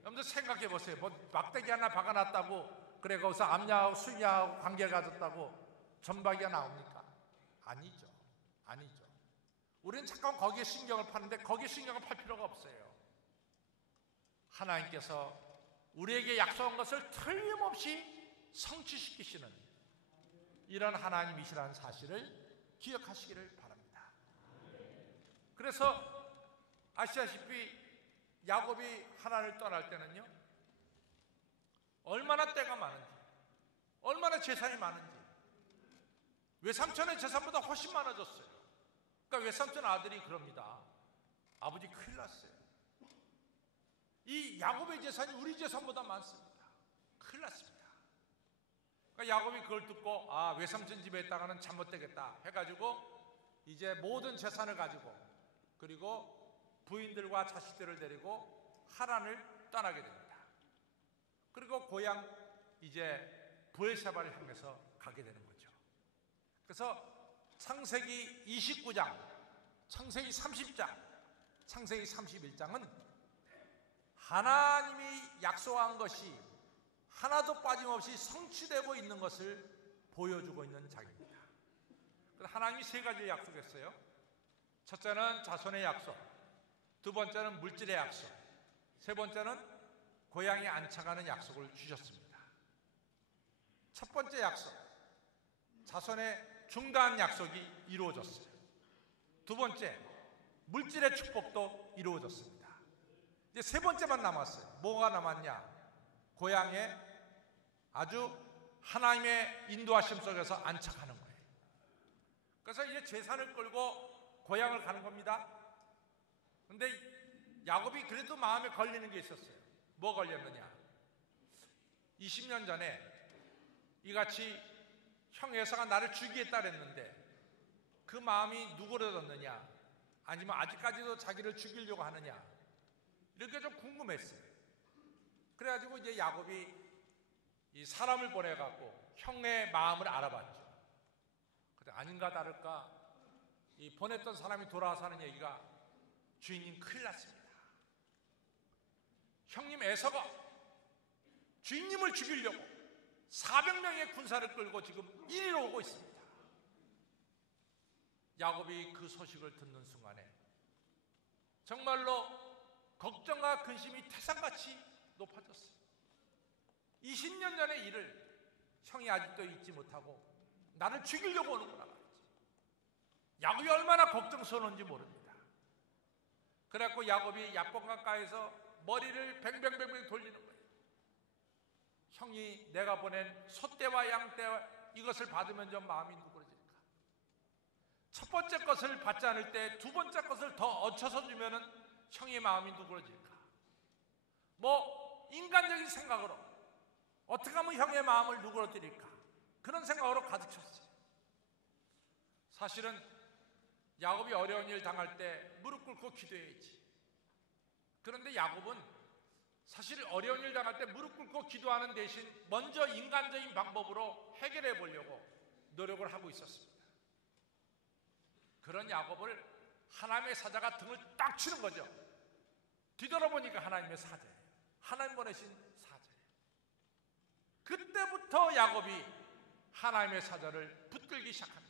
여러분들 생각해 보세요. 뭐 막대기 하나 박아놨다고 그래 거기서 암야하고 수야하고 관계를 가졌다고 점박이가 나옵니까? 아니죠. 아니죠. 우리는 잠깐 거기에 신경을 파는데 거기에 신경을 팔 필요가 없어요. 하나님께서 우리에게 약속한 것을 틀림없이 성취시키시는 이런 하나님이시라는 사실을 기억하시기를 바랍니다. 그래서 아시다시피 야곱이 하나님을 떠날 때는요, 얼마나 때가 많은지, 얼마나 재산이 많은지, 외삼촌의 재산보다 훨씬 많아졌어요. 그러니까 외삼촌 아들이 그럽니다. 아버지 큰일 났어요. 이 야곱의 재산이 우리 재산보다 많습니다. 큰일 났습니다. 그러니까 야곱이 그걸 듣고 외삼촌 집에 있다가는 잘못되겠다 해가지고 이제 모든 재산을 가지고 그리고 부인들과 자식들을 데리고 하란을 떠나게 됩니다. 그리고 고향 이제 브엘세바를 향해서 가게 되는 거죠. 그래서 창세기 29장, 창세기 30장, 창세기 31장은 하나님이 약속한 것이 하나도 빠짐없이 성취되고 있는 것을 보여주고 있는 장입니다. 그래서 하나님이 세 가지를 약속했어요. 첫째는 자손의 약속, 두 번째는 물질의 약속, 세 번째는 고향에 안착하는 약속을 주셨습니다. 첫 번째 약속, 자손의 중간 약속이 이루어졌어요. 두 번째, 물질의 축복도 이루어졌습니다. 이제 세 번째만 남았어요. 뭐가 남았냐? 고향에 아주 하나님의 인도하심 속에서 안착하는 거예요. 그래서 이제 재산을 끌고 고향을 가는 겁니다. 근데 야곱이 그래도 마음에 걸리는 게 있었어요. 뭐 걸렸느냐? 20년 전에 이같이 형 에사가 나를 죽이겠다 그랬는데 그 마음이 누그러졌느냐? 아니면 아직까지도 자기를 죽이려고 하느냐? 이렇게 좀 궁금했어요. 그래가지고 이제 야곱이 이 사람을 보내갖고 형의 마음을 알아봤죠. 근데 아닌가 다를까 이 보냈던 사람이 돌아와서 하는 얘기가 주인님 큰일 났습니다. 형님 에서가 주인님을 죽이려고 400명의 군사를 끌고 지금 이리로 오고 있습니다. 야곱이 그 소식을 듣는 순간에 정말로 걱정과 근심이 태산같이 높아졌어요. 20년 전의 일을 형이 아직도 잊지 못하고 나를 죽이려고 오는구나 말이지. 야곱이 얼마나 걱정스러운지 모릅니다. 그래갖고 야곱이 야복강가에서 머리를 뱅뱅뱅뱅 돌리는 거예요. 형이 내가 보낸 소떼와 양떼와 이것을 받으면 좀 마음이 누그러질까? 첫 번째 것을 받지 않을 때 두 번째 것을 더 얻혀서 주면은 형의 마음이 누그러질까? 뭐 인간적인 생각으로 어떻게 하면 형의 마음을 누그러뜨릴까? 그런 생각으로 가득 찼어요. 사실은 야곱이 어려운 일 당할 때 무릎 꿇고 기도해야지. 그런데 야곱은 사실 어려운 일 당할 때 무릎 꿇고 기도하는 대신 먼저 인간적인 방법으로 해결해 보려고 노력을 하고 있었습니다. 그런 야곱을 하나님의 사자가 등을 딱 치는 거죠. 뒤돌아보니까 하나님의 사자예요. 하나님 보내신 사자예요. 그때부터 야곱이 하나님의 사자를 붙들기 시작합니다.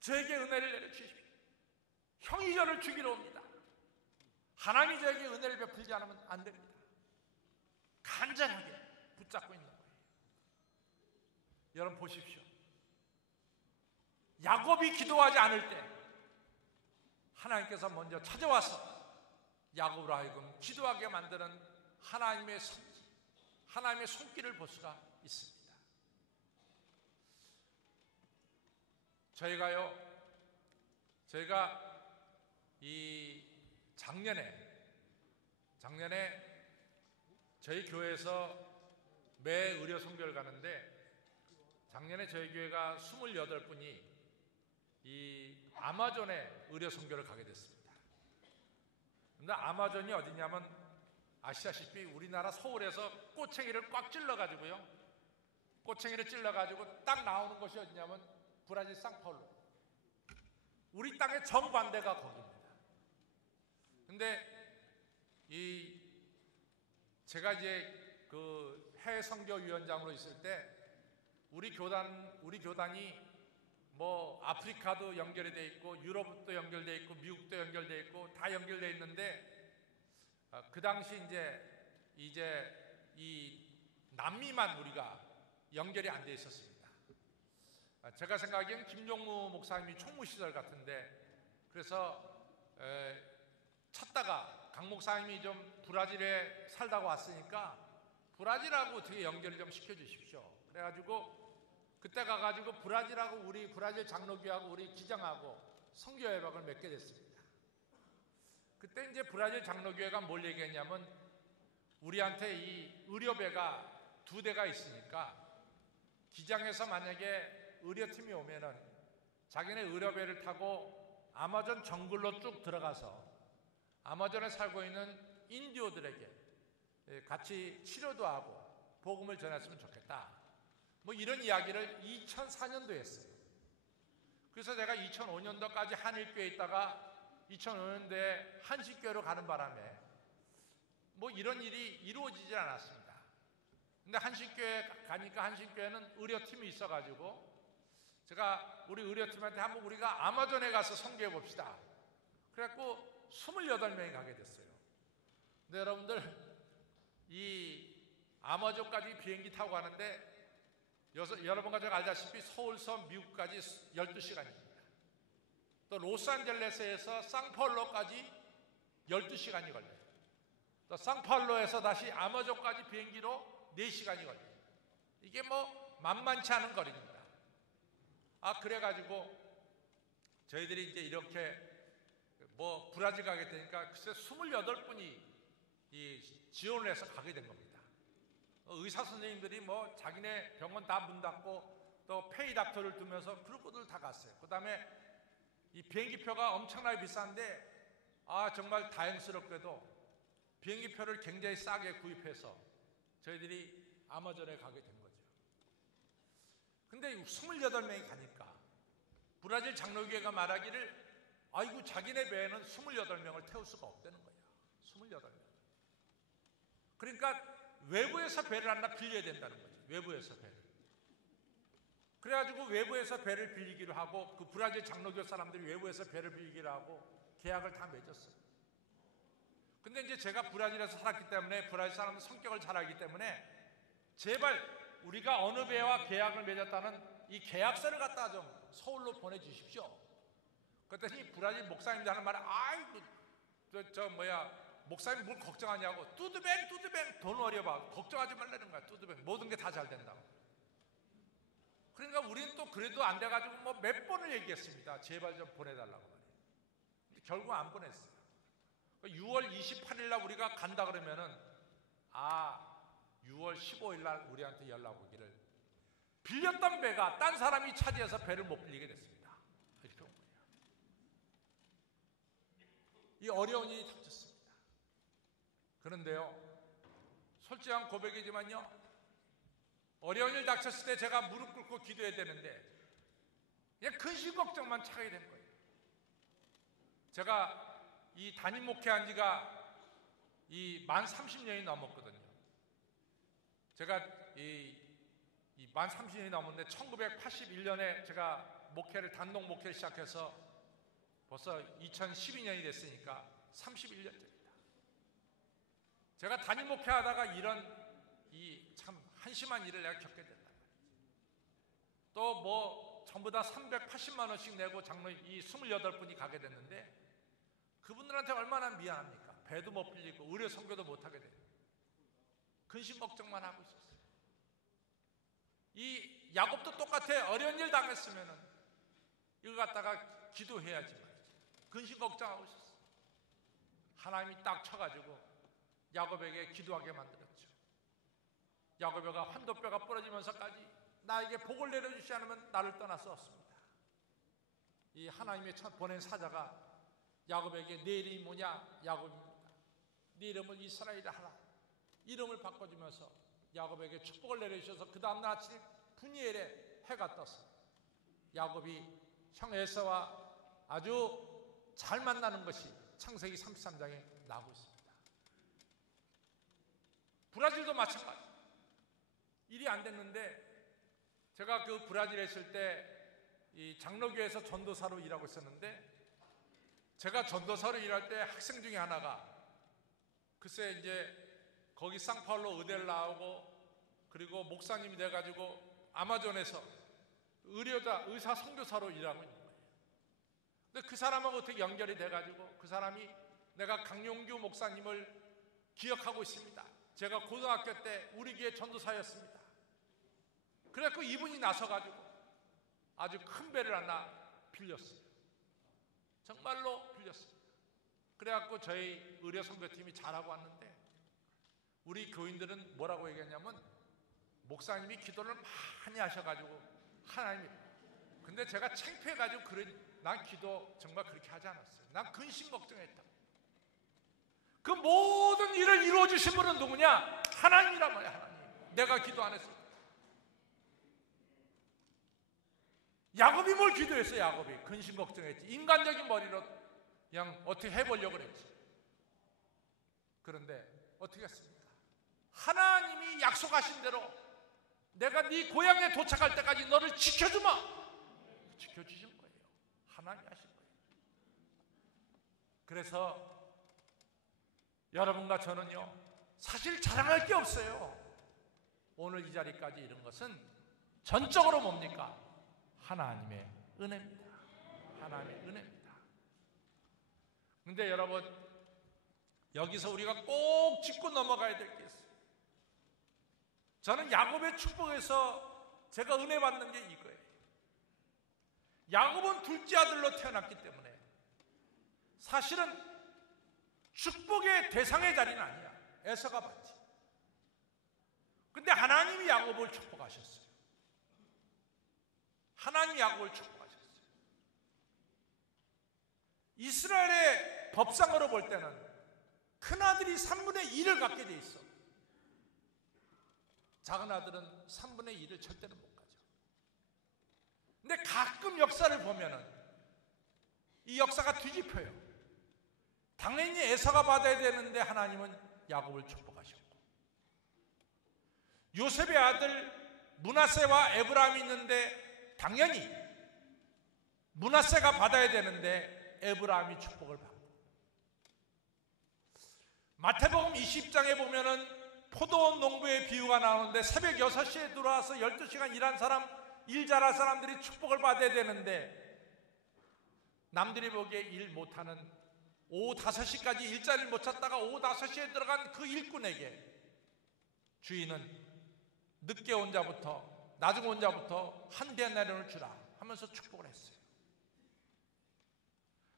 저에게 은혜를 내려주십시오. 형이 저를 죽이러 옵니다. 하나님이 저에게 은혜를 베풀지 않으면 안 됩니다. 간절하게 붙잡고 있는 거예요. 여러분 보십시오. 야곱이 기도하지 않을 때 하나님께서 먼저 찾아와서 야곱으로 하여금 기도하게 만드는 하나님의 손길, 하나님의 손길을 볼 수가 있습니다. 저희가 이 작년에 저희 교회에서 매 의료 선교를 가는데 작년에 저희 교회가 28분이 이 아마존에 의료 선교를 가게 됐습니다. 근데 아마존이 어디냐면 아시다시피 우리나라 서울에서 꼬챙이를 꽉 찔러가지고요. 꼬챙이를 찔러가지고 딱 나오는 곳이 어디냐면 브라질 상파울로. 우리 땅의 정반대가 거기입니다. 근데 제가 이제 그 해외 선교위원장으로 있을 때 우리 교단이 뭐 아프리카도 연결이 돼 있고 유럽도 연결돼 있고 미국도 연결돼 있고 다 연결돼 있는데 그 당시 이제 이 남미만 우리가 연결이 안 돼 있었습니다. 제가 생각하기엔 김종무 목사님이 총무 시절 같은데 그래서 찾다가 강 목사님이 좀 브라질에 살다가 왔으니까 브라질하고 어떻게 연결을 좀 시켜주십시오. 그래가지고 그때 가가지고 브라질하고 우리 브라질 장로교하고 우리 기장하고 선교 예박을 맺게 됐습니다. 그때 이제 브라질 장로교회가 뭘 얘기했냐면 우리한테 이 의료배가 2대가 있으니까 기장에서 만약에 의료팀이 오면은 자기네 의료배를 타고 아마존 정글로 쭉 들어가서 아마존에 살고 있는 인디오들에게 같이 치료도 하고 복음을 전했으면 좋겠다. 뭐 이런 이야기를 2004년도에 했어요. 그래서 제가 2005년도까지 한일교회에 있다가 2005년도에 한식교회로 가는 바람에 뭐 이런 일이 이루어지지 않았습니다. 근데 한식교회 가니까 한식교회는 의료팀이 있어가지고 제가 우리 의료팀한테 한번 우리가 아마존에 가서 선교해 봅시다. 그래갖고 28명이 가게 됐어요. 근데 여러분들 이 아마존까지 비행기 타고 가는데 여러분과 제가 알다시피 서울서 미국까지 12시간입니다. 또 로스앤젤레스에서 상파울로까지 12시간이 걸려요. 또 상파울로에서 다시 아마존까지 비행기로 4시간이 걸려요. 이게 뭐 만만치 않은 거리입니다. 그래가지고 저희들이 이제 이렇게 뭐 브라질 가게 되니까 글쎄 28분이 이 지원을 해서 가게 된 겁니다. 의사 선생님들이 뭐 자기네 병원 다 문 닫고 또 페이 닥터를 두면서 그룹들 다 갔어요. 그 다음에 이 비행기표가 엄청나게 비싼데 정말 다행스럽게도 비행기표를 굉장히 싸게 구입해서 저희들이 아마존에 가게 된 거죠. 근데 28명이 가니까 브라질 장로교회가 말하기를 아이고 자기네 배에는 28명을 태울 수가 없다는 거야. 28명. 그러니까 외부에서 배를 하나 빌려야 된다는 거죠. 외부에서 배를. 그래가지고 외부에서 배를 빌리기로 하고 그 브라질 장로교 사람들이 외부에서 배를 빌리기로 하고 계약을 다 맺었어요. 근데 이제 제가 브라질에서 살았기 때문에 브라질 사람들 성격을 잘 알기 때문에 제발 우리가 어느 배와 계약을 맺었다는 이 계약서를 갖다 좀 서울로 보내주십시오. 그랬더니 브라질 목사님들 하는 말에 아이고 목사님 뭘 걱정하냐고 뚜드뱅 돈 어려봐 걱정하지 말라는 거야. 뚜드뱅 모든 게 다 잘 된다고. 그러니까 우리는 또 그래도 안 돼가지고 뭐 몇 번을 얘기했습니다. 제발 좀 보내달라고 말이에요. 근데 결국 안 보냈어요. 6월 28일 날 우리가 간다 그러면은 6월 15일 날 우리한테 연락 오기를 빌렸던 배가 딴 사람이 차지해서 배를 못 빌리게 됐습니다. 이렇게 온 거예요. 이 어려운 일이 닥쳤습니다. 그런데요, 솔직한 고백이지만요, 어려운 일 닥쳤을 때 제가 무릎 꿇고 기도해야 되는데 그냥 근심 걱정만 차게 된 거예요. 제가 이 담임 목회한 지가 만 30년이 넘었거든요. 제가 만 30년이 넘었는데 1981년에 제가 단독 목회를 시작해서 벌써 2012년이 됐으니까 31년째입니다. 제가 담임 목회하다가 이런 참 한심한 일을 내가 겪게 된단 말이에요. 또 뭐 전부 다 380만 원씩 내고 장로 28분이 가게 됐는데 그분들한테 얼마나 미안합니까? 배도 못 빌리고 의료 선교도 못 하게 돼요. 근심 걱정만 하고 있었어요. 이 야곱도 똑같아. 어려운 일 당했으면은 이거 갖다가 기도해야지 말이지. 근심 걱정하고 있었어요. 하나님이 딱 쳐가지고 야곱에게 기도하게 만들었죠. 야곱이가 환도뼈가 부러지면서까지 나에게 복을 내려주지 않으면 나를 떠날 수 없습니다. 이 하나님의 보낸 사자가 야곱에게 내 이름이 뭐냐? 야곱입니다. 네 이름을 이스라엘이라 하라. 이름을 바꿔주면서 야곱에게 축복을 내려주셔서 그 다음날 아침에 분이엘에 해가 떴어요. 야곱이 형 에서와 아주 잘 만나는 것이 창세기 33장에 나오고 있습니다. 브라질도 마찬가지. 일이 안 됐는데 제가 그 브라질에 있을 때 이 장로교에서 전도사로 일하고 있었는데 제가 전도사로 일할 때 학생 중에 하나가 글쎄 이제 거기 상파울로 의대를 나오고 그리고 목사님이 돼가지고 아마존에서 의사 선교사로 일하고 있는 거예요. 근데 그 사람하고 어떻게 연결이 돼가지고 그 사람이 내가 강용규 목사님을 기억하고 있습니다. 제가 고등학교 때 우리 교회 전도사였습니다. 그래갖고 이분이 나서가지고 아주 큰 배를 하나 빌렸어요. 정말로 빌렸습니다. 그래갖고 저희 의료 선교팀이 잘하고 왔는데 우리 교인들은 뭐라고 얘기했냐면 목사님이 기도를 많이 하셔가지고 하나님이 근데 제가 창피해가지고 난 기도 정말 그렇게 하지 않았어요. 난 근심 걱정했다. 그 모든 일을 이루어 주신 분은 누구냐? 하나님이란 말이야. 하나님. 내가 기도 안 했어. 야곱이 뭘 기도했어? 야곱이 근심 걱정했지. 인간적인 머리로 그냥 어떻게 해보려고 그랬지. 그런데 어떻게 했습니까? 하나님이 약속하신 대로 내가 네 고향에 도착할 때까지 너를 지켜주마. 지켜주신 거예요. 하나님이 하신 거예요. 그래서 여러분과 저는요, 사실 자랑할 게 없어요. 오늘 이 자리까지 이른 것은 전적으로 뭡니까? 하나님의 은혜입니다. 하나님의 은혜입니다. 근데 여러분, 여기서 우리가 꼭 짚고 넘어가야 될 게 있어요. 저는 야곱의 축복에서 제가 은혜 받는 게 이거예요. 야곱은 둘째 아들로 태어났기 때문에 사실은 축복의 대상의 자리는 아니야. 에서가 받지. 근데 하나님이 야곱을 축복하셨어요. 하나님이 야곱을 축복하셨어요. 이스라엘의 법상으로 볼 때는 큰아들이 3분의 2를 갖게 돼 있어. 작은 아들은 3분의 2를 절대로 못 가져. 근데 가끔 역사를 보면은 이 역사가 뒤집혀요. 당연히 에서가 받아야 되는데 하나님은 야곱을 축복하셨고, 요셉의 아들 므낫세와 에브라임이 있는데 당연히 므낫세가 받아야 되는데 에브라임이 축복을 받고, 마태복음 20장에 보면은 포도원 농부의 비유가 나오는데 새벽 6시에 들어와서 12시간 일한 사람, 일 잘할 사람들이 축복을 받아야 되는데 남들이 보기에 일 못하는 오후 5시까지 일자리를 못 찾다가 오후 5시에 들어간 그 일꾼에게 주인은 늦게 온 자부터 나중에 온 자부터 한 데나리온을 주라 하면서 축복을 했어요.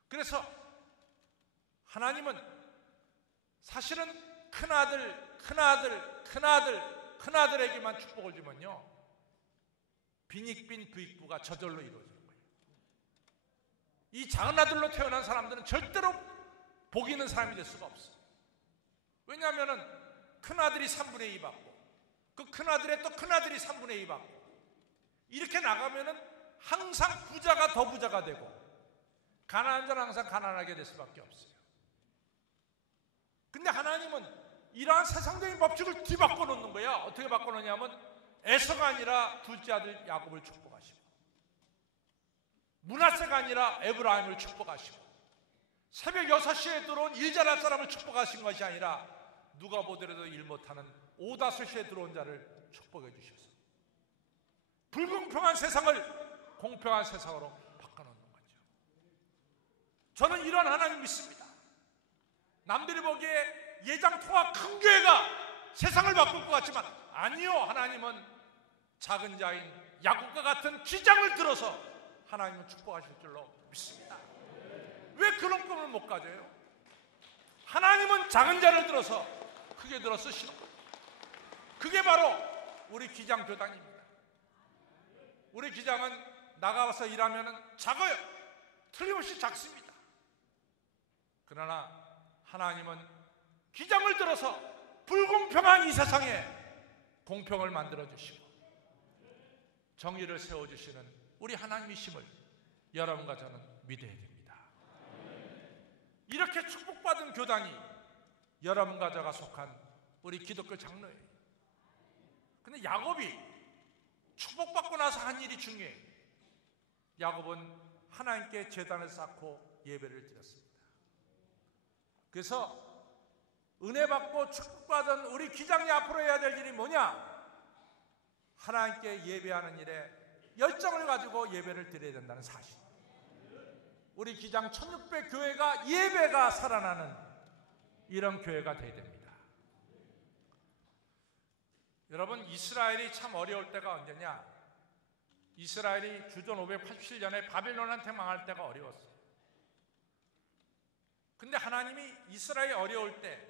그래서 하나님은 사실은 큰아들에게만 축복을 주면요, 빈익빈 부익부가 저절로 이루어지는 거예요. 이 작은 아들로 태어난 사람들은 절대로 복 있는 사람이 될 수가 없어요. 왜냐하면 큰아들이 3분의 2 받고 그 큰아들의 또 큰아들이 3분의 2 받고 이렇게 나가면은 항상 부자가 더 부자가 되고 가난한 자는 항상 가난하게 될 수밖에 없어요. 근데 하나님은 이러한 세상적인 법칙을 뒤바꿔 놓는 거야. 어떻게 바꿔 놓냐면 에서가 아니라 둘째 아들 야곱을 축복하시고, 므낫세가 아니라 에브라임을 축복하시고, 새벽 6시에 들어온 일 잘할 사람을 축복하신 것이 아니라 누가 보더라도 일 못하는 오후 5시에 들어온 자를 축복해 주셔서 불공평한 세상을 공평한 세상으로 바꿔놓는 거죠. 저는 이런 하나님 믿습니다. 남들이 보기에 예장통화 큰 교회가 세상을 바꿀 것 같지만 아니요, 하나님은 작은 자인 야곱과 같은 기장을 들어서 하나님은 축복하실 줄로 믿습니다. 왜 그런 꿈을 못 가져요? 하나님은 작은 자를 들어서 크게 들어 쓰시는 거예요. 그게 바로 우리 기장 교단입니다. 우리 기장은 나가서 일하면 작아요. 틀림없이 작습니다. 그러나 하나님은 기장을 들어서 불공평한 이 세상에 공평을 만들어 주시고 정의를 세워주시는 우리 하나님이심을 여러분과 저는 믿어야 됩니다. 이렇게 축복받은 교단이 여러분과 저가 속한 우리 기독교 장로예요. 근데 야곱이 축복받고 나서 한 일이 중요해요. 야곱은 하나님께 제단을 쌓고 예배를 드렸습니다. 그래서 은혜 받고 축복받은 우리 기장이 앞으로 해야 될 일이 뭐냐? 하나님께 예배하는 일에 열정을 가지고 예배를 드려야 된다는 사실. 우리 기장 1600 교회가 예배가 살아나는 이런 교회가 되어야 됩니다. 여러분, 이스라엘이 참 어려울 때가 언제냐? 이스라엘이 주전 587년에 바빌론한테 망할 때가 어려웠어요. 근데 하나님이 이스라엘이 어려울 때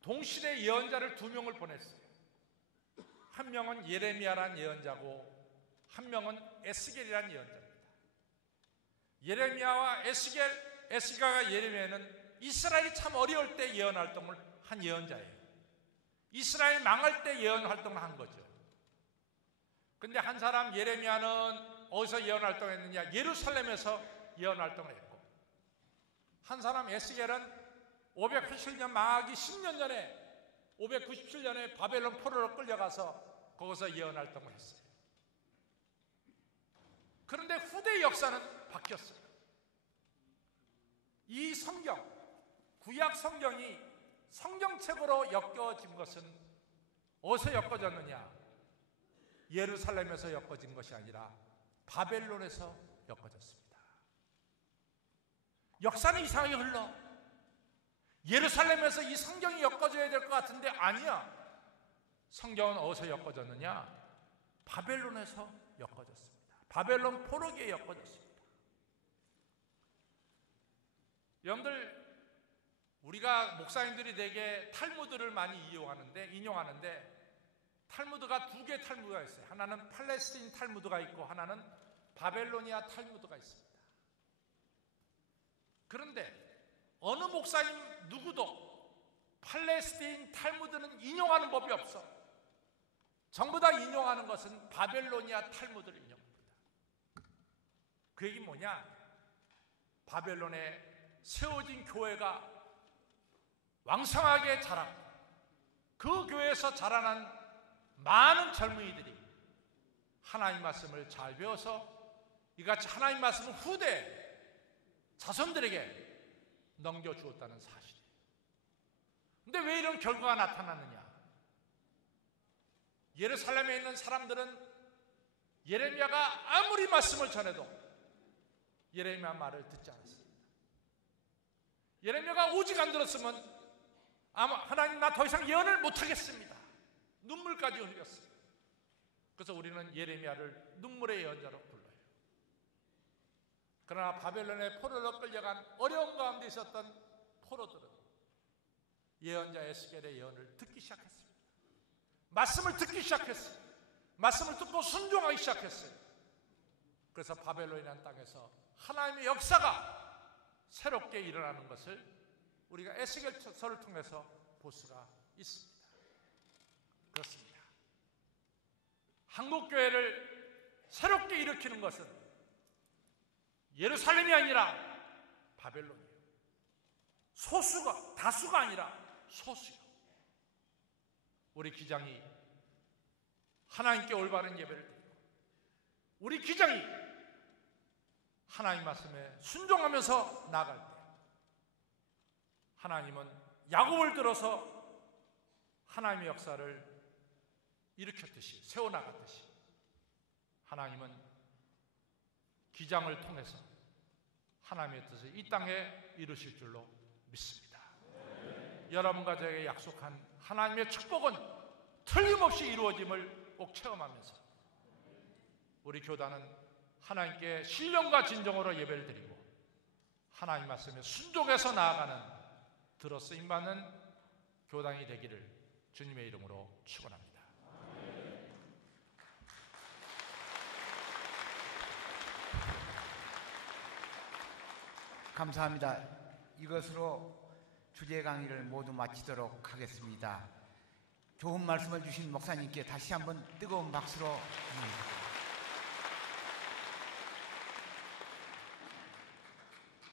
동시대 예언자를 2명을 보냈어요. 한 명은 예레미야란 예언자고 한 명은 에스겔이란 예언자입니다. 예레미야와 에스겔, 에스겔과 예레미야는 이스라엘이 참 어려울 때 예언 활동을 한 예언자예요. 이스라엘 망할 때 예언 활동을 한 거죠. 근데 한 사람 예레미야는 어디서 예언 활동했느냐? 예루살렘에서 예언 활동을 했고, 한 사람 에스겔은 587년 망하기 10년 전에 597년에 바벨론 포로로 끌려가서 거기서 예언 활동을 했어요. 그런데 후대 역사는 바뀌었어요. 이 성경, 구약 성경이 성경책으로 엮여진 것은 어디서 엮어졌느냐? 예루살렘에서 엮어진 것이 아니라 바벨론에서 엮어졌습니다. 역사는 이상하게 흘러. 예루살렘에서 이 성경이 엮어져야 될 것 같은데 아니야. 성경은 어디서 엮어졌느냐? 바벨론에서 엮어졌습니다. 바벨론 포로기에 엮어졌습니다. 여러분들, 우리가 목사님들이 되게 탈무드를 많이 인용하는데 탈무드가 두 개의 탈무드가 있어요. 하나는 팔레스틴 탈무드가 있고 하나는 바벨로니아 탈무드가 있습니다. 그런데 어느 목사님 누구도 팔레스틴 탈무드는 인용하는 법이 없어. 전부 다 인용하는 것은 바벨로니아 탈무드를 인용합니다. 그 얘기 뭐냐? 바벨론에 세워진 교회가 왕성하게 자라고 그 교회에서 자라난 많은 젊은이들이 하나님 말씀을 잘 배워서 이같이 하나님 말씀을 후대 자손들에게 넘겨주었다는 사실이에요. 근데 왜 이런 결과가 나타났느냐? 예루살렘에 있는 사람들은 예레미야가 아무리 말씀을 전해도 예레미야 말을 듣지 않았습니다. 예레미야가 오직 안 들었으면 아마 하나님 나 더 이상 예언을 못하겠습니다. 눈물까지 흘렸어요. 그래서 우리는 예레미야를 눈물의 예언자로 불러요. 그러나 바벨론의 포로로 끌려간 어려운 가운데 있었던 포로들은 예언자 에스겔의 예언을 듣기 시작했습니다. 말씀을 듣기 시작했어요. 말씀을 듣고 순종하기 시작했어요. 그래서 바벨론이라는 땅에서 하나님의 역사가 새롭게 일어나는 것을 우리가 에스겔서를 통해서 볼 수가 있습니다. 그렇습니다. 한국교회를 새롭게 일으키는 것은 예루살렘이 아니라 바벨론이에요. 다수가 아니라 소수요. 우리 기장이 하나님께 올바른 예배를 드리고 우리 기장이 하나님 말씀에 순종하면서 나아갈 때 하나님은 야곱을 들어서 하나님의 역사를 일으켰듯이 세워나갔듯이 하나님은 기장을 통해서 하나님의 뜻을 이 땅에 이루실 줄로 믿습니다. 여러분과 저에게 약속한 하나님의 축복은 틀림없이 이루어짐을 꼭 체험하면서 우리 교단은 하나님께 신령과 진정으로 예배를 드리고 하나님 말씀에 순종해서 나아가는 들어 쓰임받는 교단이 되기를 주님의 이름으로 축원합니다. 감사합니다. 이것으로 주제 강의를 모두 마치도록 하겠습니다. 좋은 말씀을 주신 목사님께 다시 한번 뜨거운 박수로